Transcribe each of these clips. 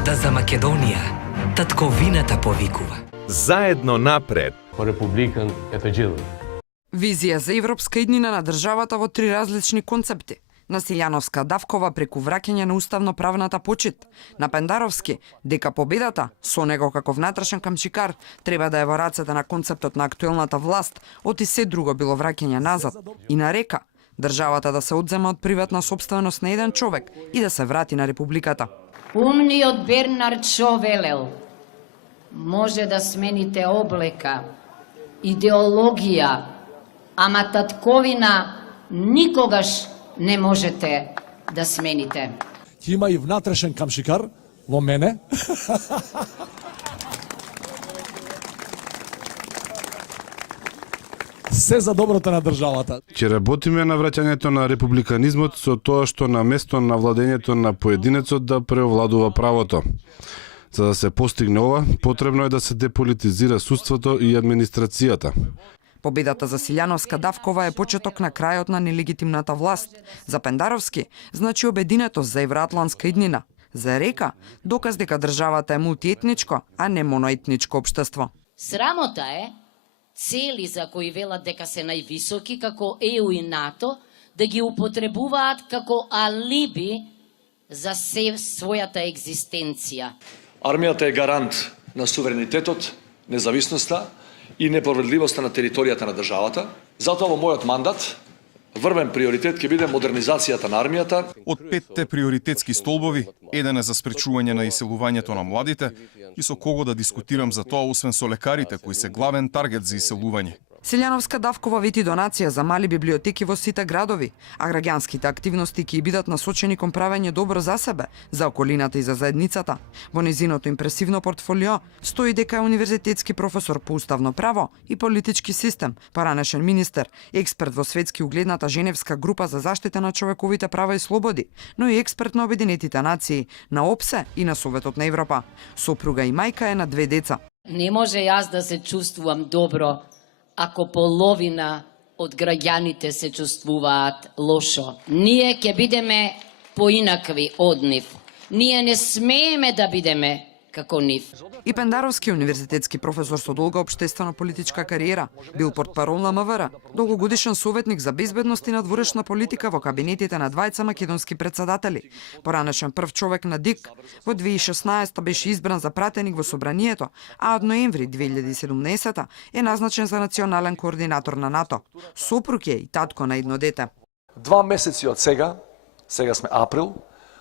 Правда за Македонија. Татковината повикува. Заедно напред. Republikan etajilu. Визија за европска иднина на државата во три различни концепти. На Силјановска Давкова преку враќање на уставно-правната почит, на Пендаровски дека победата, со него како внатрешен камчикар, треба да е во рацете на концептот на актуелната власт, оти се друго било враќање назад, и на Река, државата да се одзема од приватна собственост на еден човек и да се врати на републиката. Умниот Бернард Шо велел: може да смените облека, идеологија, ама татковина никогаш не можете да смените. Ќе има и внатрешен камшикар во мене. Се за доброто на државата. Ќе работиме на враќањето на републиканизмот со тоа што на место на владењето на поединецот да преовладува правото. За да се постигне ова, потребно е да се деполитизира судството и администрацијата. Победата за Силјановска Давкова е почеток на крајот на нелегитимната власт. За Пендаровски значи обединетост за евроатлантска иднина. За Река доказ дека државата е мултиетничко, а не моноетничко општество. Срамота е цели за кои велат дека се највисоки како ЕУ и НАТО да ги употребуваат како алиби за својата екзистенција. Армијата е гарант на суверенитетот, независноста и неповредливоста на територијата на државата. Затоа во мојот мандат врвен приоритет ќе биде модернизацијата на армијата. Од 5 приоритетски столбови, еден е за спречување на иселувањето на младите и со кого да дискутирам за тоа освен со лекарите кои се главен таргет за иселување. Силјановска Давкова вети донација за мали библиотеки во сите градови, а граѓанските активности ќе бидат насочени кон правење добро за себе, за околината и за заедницата. Во незиното импресивно портфолио стои дека е универзитетски професор по уставно право и политички систем, поранешен министер, експерт во светски угледната Женевска група за заштита на човековите права и слободи, но и експерт на Обединетите нации, на ОПСЕ и на Советот на Европа. Сопруга и мајка е на 2 деца. Не може јас да се чувствувам добро ако половина од граѓаните се чувствуваат лошо. Ние ќе бидеме поинакви од нив. Ние не смееме да бидеме како нив. И Пендаровски универзитетски професор со долга општествено-политичка кариера, бил портпарол на МВР, долгогодишен советник за безбедност и надворешна политика во кабинетите на двајца македонски председатели. Поранешен прв човек на ДИК, во 2016 беше избран за пратеник во собранието, а од ноември 2017 е назначен за национален координатор на НАТО. Сопруг е и татко на едно дете. 2 месеци од сега сме април,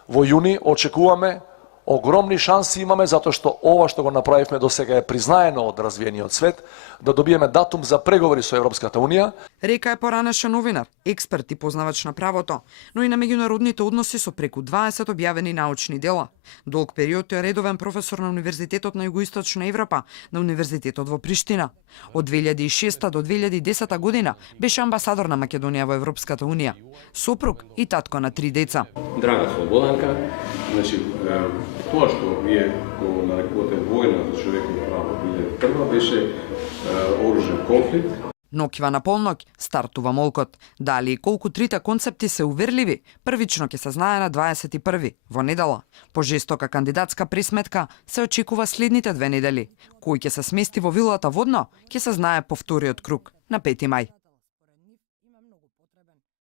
во јуни очекуваме огромни шанси имаме затоа што ова што го направивме до сега е признаено од развиениот свет, да добиеме датум за преговори со Европската унија. Река е поранешен новинар, експерт и познавач на правото, но и на меѓународните односи со преку 20 објавени научни дела. Долг период е редовен професор на Универзитетот на Југоисточна Европа, на Универзитетот во Приштина. Од 2006 до 2010 година беше амбасадор на Македонија во Европската унија. Сопруг и татко на 3 деца. Драга Слободанка, значи тоа што вие го нарекувате војна за човекови права 2001 беше оружен конфликт. Ноќва на полноќ стартува молкот. Дали и колку трите концепти се уверливи, првично ќе се знае на 21 во недела. По жестока кандидатска пресметка се очекува следните 2 недели. Кој ќе се смести во вилата водно, ќе се знае по вториот круг на 5 мај.